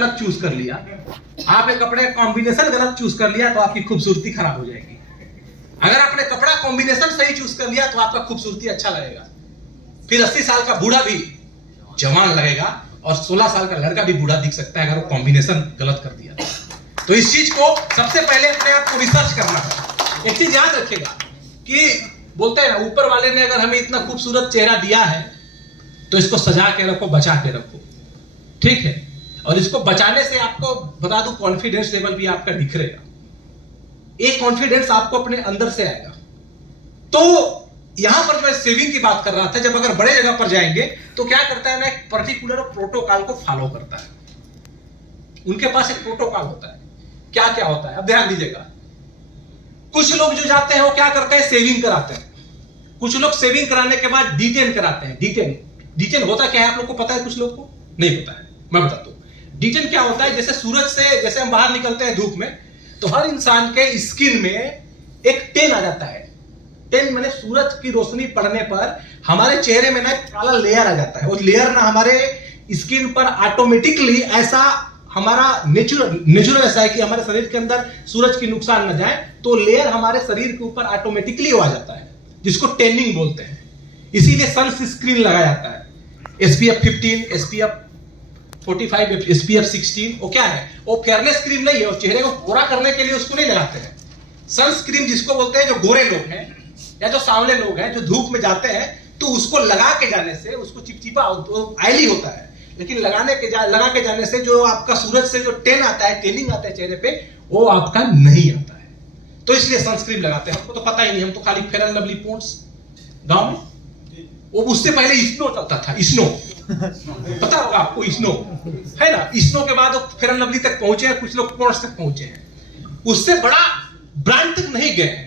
गलत चूज कर लिया, आपने कपड़े कॉम्बिनेशन गलत चूज कर लिया तो आपकी खूबसूरती खराब हो जाएगी। अगर आपने कपड़ा कॉम्बिनेशन सही चूज कर लिया तो आपका खूबसूरती अच्छा लगेगा। फिर 80 साल का बूढ़ा भी जवान लगेगा और 16 साल का लड़का भी बूढ़ा दिख सकता है अगर वो कॉम्बिनेशन गलत कर दिया। तो इस चीज को सबसे पहले अपने आप को रिसर्च करना है। एक चीज याद रखिएगा कि बोलते हैं ना, ऊपर वाले ने अगर हमें इतना खूबसूरत चेहरा दिया है तो इसको सजा के रखो, बचा के रखो, ठीक है। और इसको बचाने से आपको बता दूं, कॉन्फिडेंस लेवल भी आपका निखरेगा। एक कॉन्फिडेंस आपको अपने अंदर से आएगा। तो यहां पर मैं सेविंग की बात कर रहा था, जब अगर बड़े जगह पर जाएंगे तो क्या करता है ना, एक पर्टिकुलर प्रोटोकॉल को फॉलो करता है। उनके पास एक प्रोटोकॉल होता है। क्या क्या होता है, अब ध्यान दीजिएगा। कुछ लोग जो जाते हैं वो क्या करते हैं, सेविंग कराते हैं। कुछ लोग सेविंग कराने के बाद डिटेन कराते हैं। डिटेन होता क्या है आप लोग को पता है? कुछ लोग को नहीं पता है, मैं बताता हूं। डिटेन क्या होता है, जैसे सूरज से जैसे हम बाहर निकलते हैं धूप में, तो हर इंसान के स्किन में एक टेन आ जाता है। टेन माने सूरज की रोशनी पड़ने पर हमारे चेहरे में ना एक काला लेयर आ जाता है। वो लेयर ना हमारे स्किन पर ऑटोमेटिकली ऐसा, हमारा नेचुरल ऐसा है कि हमारे शरीर के अंदर सूरज की नुकसान न जाए, तो लेयर हमारे शरीर के ऊपर ऑटोमेटिकली आ जाता है, जिसको टेनिंग बोलते हैं। इसीलिए सनस्क्रीन लगाया जाता है। SPF 15, SPF 45, SPF 16। वो क्या है? वो फेयरनेस क्रीम नहीं है, वो चेहरे को गोरा करने के लिए उसको नहीं लगाते हैं। सनस्क्रीन जिसको बोलते हैं, जो गोरे लोग हैं या जो सांवले लोग हैं, जो धूप में जाते हैं, तो उसको लगा के जाने से उसको चिपचिपा ऑयली होता है, लेकिन लगा के जाने से जो आपका सूरज से जो टेन आता है, टेनिंग आता है चेहरे पे, वो आपका नहीं आता है। तो इसलिए सनस्क्रीन लगाते हैं। हमको तो पता ही नहीं, हम तो खाली फेयर एंड लवली पॉन्ड्स गांव में, वो उससे पहले स्नो चलता था। स्नो पता होगा आपको, स्नो है ना। स्नो के बाद वो फेयर एंड लवली तक पहुंचे हैं, कुछ लोग पॉन्ड्स तक पहुंचे हैं, उससे बड़ा ब्रांड तक नहीं गए हैं,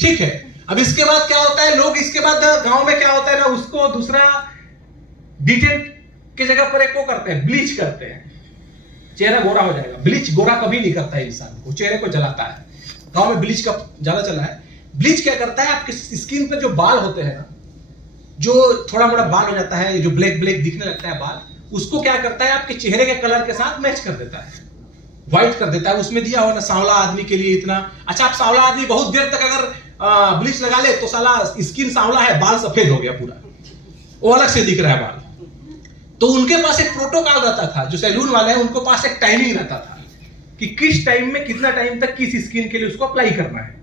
ठीक है। अब इसके बाद क्या होता है, लोग इसके बाद गांव में क्या होता है ना, उसको दूसरा डिटेंट की जगह पर एक वो करते हैं, ब्लीच करते हैं, चेहरा गोरा हो जाएगा। ब्लीच गोरा कभी नहीं करता है इंसान को, चेहरे को जलाता है। गांव में ब्लीच का ज्यादा चला है। ब्लीच क्या करता है, आपके स्किन पे जो बाल होते हैं ना, जो थोड़ा मोड़ा बाल हो जाता है, जो ब्लैक ब्लैक दिखने लगता है बाल, उसको क्या करता है, आपके चेहरे के कलर के साथ मैच कर देता है, व्हाइट कर देता है। उसमें दिया हो ना, सांवला आदमी के लिए इतना अच्छा। आप सांवला आदमी बहुत देर तक अगर ब्लीच लगा ले तो साला स्किन सांवला है, बाल सफेद हो गया पूरा, वो अलग से दिख रहा है बाल। तो उनके पास एक प्रोटोकॉल रहता था, जो सैलून वाले हैं उनको पास एक टाइमिंग रहता था कि किस टाइम में कितना टाइम तक किस स्किन के लिए उसको अप्लाई करना है।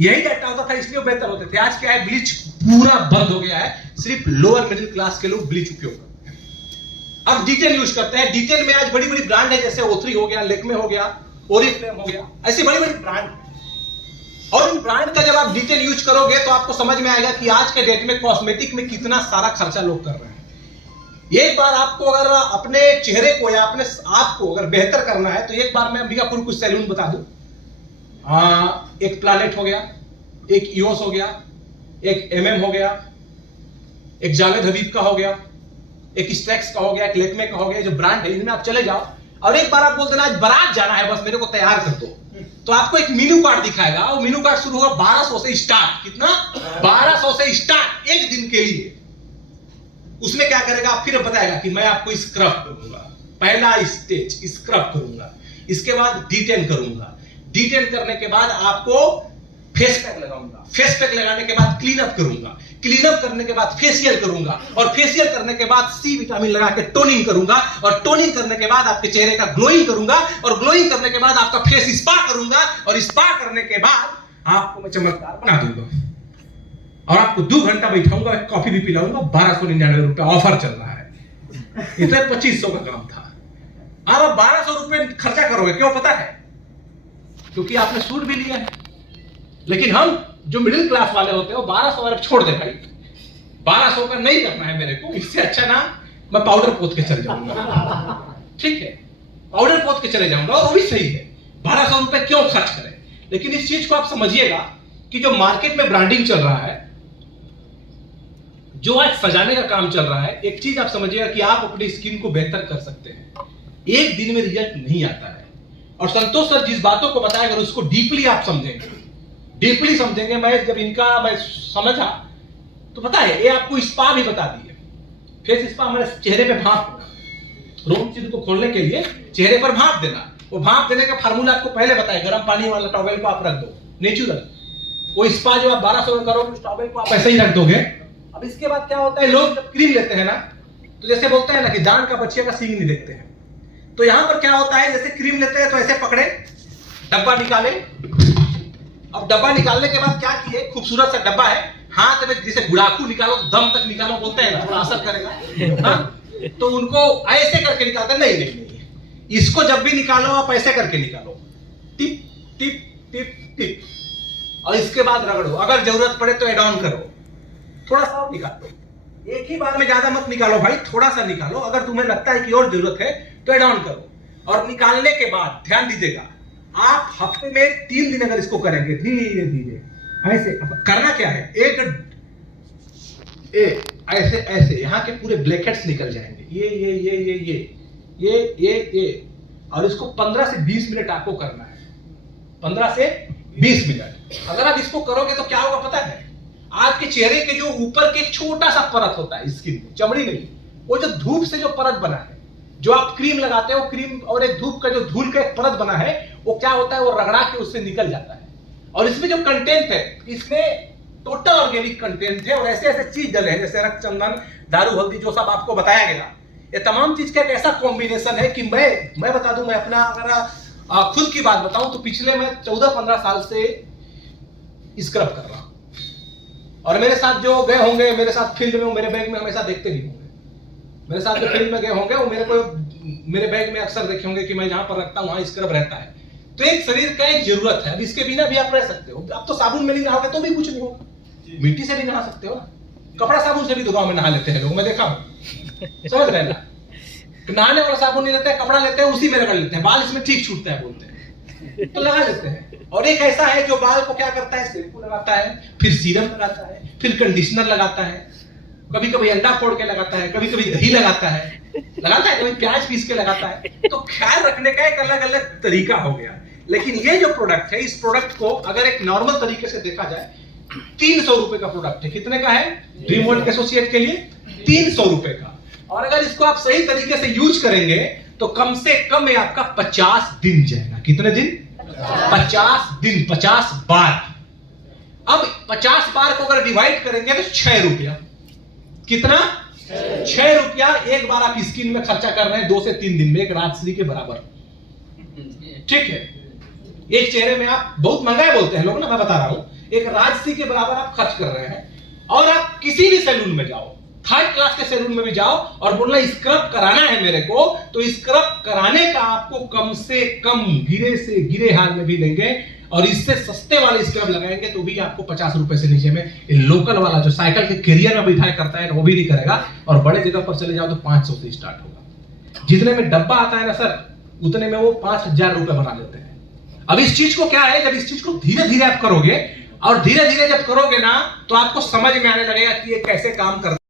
यही डाटा होता था, इसलिए बेहतर होते थे। आज क्या है, ब्लीच पूरा बंद हो गया है, सिर्फ लोअर मिडिल क्लास के लोग ब्लीच उपयोग करते हैं। अब डिटेन यूज करते हैं। डिटेन में आज बड़ी बड़ी ब्रांड है, जैसे O3 हो गया, लेक्मे हो गया, ओरिफ्लेम हो गया, ऐसी बड़ी बड़ी ब्रांड। और इन ब्रांड का जब आप डिटेन यूज करोगे तो आपको समझ में आएगा कि आज के डेट में कॉस्मेटिक में कितना सारा खर्चा लोग कर रहे हैं। एक बार आपको अगर अपने चेहरे को या अपने आप को अगर बेहतर करना है, तो एक बार मैं अंबिकापुर कुछ सैलून बता दूं। एक प्लैनेट हो गया, एक ईओस हो गया, एक MM हो गया, एक जावेद हबीब का हो गया, एक स्ट्रेक्स का हो गया, एक लेक्मे का हो गया। जो ब्रांड है इनमें आप चले जाओ और एक बार आप बोल देना आज बारात जाना है, बस मेरे को तैयार कर दो, तो आपको एक मेनू कार्ड दिखाएगा। वो मेनू कार्ड शुरू होगा 1200 से स्टार्ट। कितना? 1200 से स्टार्ट, एक दिन के लिए। उसमें क्या करेगा, आप फिर बताएगा कि मैं आपको स्क्रब करूंगा, पहला स्टेज स्क्रब करूंगा, इसके बाद डिटेन करूंगा, डिटेन करने के बाद आपको फेस पैक लगाऊंगा, फेस पैक लगाने के बाद क्लीन अप करूंगा, क्लीन अप करने के बाद फेशियल करूंगा, और फेशियल करने के बाद C विटामिन लगा के टोनिंग करूंगा, और टोनिंग करने के बाद आपके चेहरे का ग्लोइंग करूंगा, और ग्लोइंग करने के बाद आपका फेस स्पा करूंगा, और स्पा करने के बाद आपको मैं चमकदार बना दूंगा, और आपको 2 घंटा बैठाऊंगा, कॉफी भी पिलाऊंगा। 1299 रुपए ऑफर चल रहा है। इतना 2500 का काम था। अब आप 1200 रुपए खर्चा करोगे, क्यों पता है? क्योंकि आपने सूट भी लिया है। लेकिन हम जो मिडिल क्लास वाले होते हैं वो 1200 वाले छोड़ दे भाई, 1200 का नहीं करना है मेरे को। इससे अच्छा ना मैं पाउडर पोत के चल जाऊंगा, ठीक है, पाउडर पोत के चले जाऊंगा, वो भी सही है। 1200 रुपए क्यों खर्च करें? लेकिन इस चीज को आप समझिएगा कि जो मार्केट में ब्रांडिंग चल रहा है, जो आज सजाने का काम चल रहा है, एक चीज आप समझिएगा कि आप अपनी स्किन को बेहतर कर सकते हैं। एक दिन में रिजल्ट नहीं आता है। और संतोष सर जिस बातों को बताया, अगर उसको डीपली आप समझेंगे, डीपली समझेंगे। मैं जब इनका मैं समझा तो पता है, ये आपको स्पा भी बता दिए। फेस स्पा हमारे चेहरे पे भाप रोम चिन्ह को खोलने के लिए चेहरे पर भाप देना। वो भाप देने का फार्मूला आपको पहले बताया, गर्म पानी वाला टॉवेल को आप रख दो नेचुरल। वो स्पा जो आप 1200 में करोगे उस टॉवेल को आप ऐसे ही रख दोगे। अब इसके बाद क्या होता है, लोग जब क्रीम लेते हैं ना, तो जैसे बोलते हैं ना कि दान का बच्चे का सींग नहीं देखते हैं, तो यहां पर क्या होता है, जैसे क्रीम लेते हैं तो ऐसे पकड़े, डब्बा निकाले। अब डब्बा निकालने के बाद क्या किए, खूबसूरत सा डब्बा है, हाथ में जैसे गुड़ाकू निकालो दम तक निकालो बोलते हैं ना, थोड़ा असर करेगा। हाँ? तो उनको ऐसे करके निकालते, नहीं नहीं नहीं, इसको जब भी निकालो आप ऐसे करके निकालो, टिप टिप टिप टिप, और इसके बाद रगड़ो। अगर जरूरत पड़े तो एड ऑन करो, थोड़ा सा और निकालो, एक ही बार में ज्यादा मत निकालो भाई, थोड़ा सा निकालो। अगर तुम्हें लगता है कि और जरूरत है तो एड ऑन करो। और निकालने के बाद ध्यान दीजिएगा, आप हफ्ते में 3 दिन अगर इसको करेंगे धीरे धीरे ऐसे, करना क्या है, ऐसे ऐसे यहाँ के पूरे ब्लैकहेड्स निकल जाएंगे, ये, और इसको 15 से 20 मिनट आपको करना है, 15 से 20 मिनट। अगर आप इसको करोगे तो क्या होगा पता है, आपके चेहरे के जो ऊपर के एक छोटा सा परत होता है स्किन में, चमड़ी नहीं, वो जो धूप से जो परत बना है, जो आप क्रीम लगाते हो, क्रीम और एक धूप का जो धूल का एक परत बना है, वो क्या होता है, वो रगड़ा के उससे निकल जाता है। और इसमें जो कंटेंट है, इसमें टोटल ऑर्गेनिक कंटेंट है, और ऐसे ऐसे चीज डले हैं जैसे रक्त चंदन, दारू, हल्दी, जो सब आपको बताया गया, ये तमाम चीज का एक ऐसा कॉम्बिनेशन है कि मैं बता दूं, मैं अपना अगर खुद की बात बताऊं तो पिछले मैं 14-15 साल से स्क्रब कर रहा हूं। और मेरे साथ जो गए होंगे, मेरे साथ फील्ड में, मेरे बैग में हमेशा देखते भी होंगे, मेरे साथ जो फील्ड में गए होंगे वो मेरे बैग में अक्सर देखे होंगे कि मैं जहां पर रखता हूं वहां स्क्रब रहता है। तो एक शरीर का एक जरूरत है, अब इसके बिना भी आप रह सकते हो। अब तो साबुन में नहीं नहाओगे तो भी कुछ नहीं होगा, मिट्टी से भी नहा सकते हो ना, कपड़ा साबुन से भी तो गांव में नहा लेते हैं लोग, मैं देखा हूं, समझ रहे ना। नहाने वाला साबुन नहीं लेते हैं, कपड़ा लेते हैं, उसी में रगड़ लेते हैं, बाल इसमें ठीक छूटता है बोलते हैं, तो लगा लेते हैं। और एक ऐसा है जो बाल को क्या करता है, शैम्पू लगाता है, फिर सीरम लगाता है, फिर कंडीशनर लगाता है, कभी कभी अंडा फोड़ के लगाता है, कभी कभी दही लगाता है, कभी प्याज पीस के लगाता है। तो ख्याल रखने का एक अलग अलग तरीका हो गया। लेकिन ये जो प्रोडक्ट है, इस प्रोडक्ट को अगर एक नॉर्मल तरीके से देखा जाए, 300 रुपए का प्रोडक्ट है। कितने का है, ड्रीम वर्ल्ड एसोसिएट के लिए 300 रुपए का। और अगर इसको आप सही तरीके से यूज करेंगे तो कम से कम में आपका 50 दिन जाएगा। कितने दिन, 50 दिन, 50 बार। अब 50 बार को अगर डिवाइड करेंगे तो 6 रुपया, कितना, 6 रुपया एक बार आप स्किन में खर्चा कर रहे हैं 2 से 3 दिन में, एक राजश्री के बराबर। ठीक है, एक चेहरे में आप, बहुत महंगा बोलते हैं लोग ना, मैं बता रहा हूं, एक राजश्री के बराबर आप खर्च कर रहे हैं। और आप किसी भी सैलून में जाओ, 3rd क्लास के सैलून में भी जाओ और बोलना स्क्रब कराना है मेरे को, तो स्क्रब कराने का आपको कम से कम गिरे से गिरे हाल में भी लेंगे। और इससे सस्ते वाले स्क्रब लगाएंगे तो भी आपको 50 रुपए से नीचे में, लोकल वाला जो साइकिल के कैरियर में बिठाए करता है वो भी नहीं करेगा। और बड़े जगह पर चले जाओ तो 500 से स्टार्ट होगा। जितने में डब्बा आता है ना सर, उतने में वो 5000 रुपए बना लेते हैं। अब इस चीज को क्या है, जब इस चीज को धीरे धीरे आप करोगे, और धीरे धीरे जब करोगे ना, तो आपको समझ में आने लगेगा कि ये कैसे काम करता है।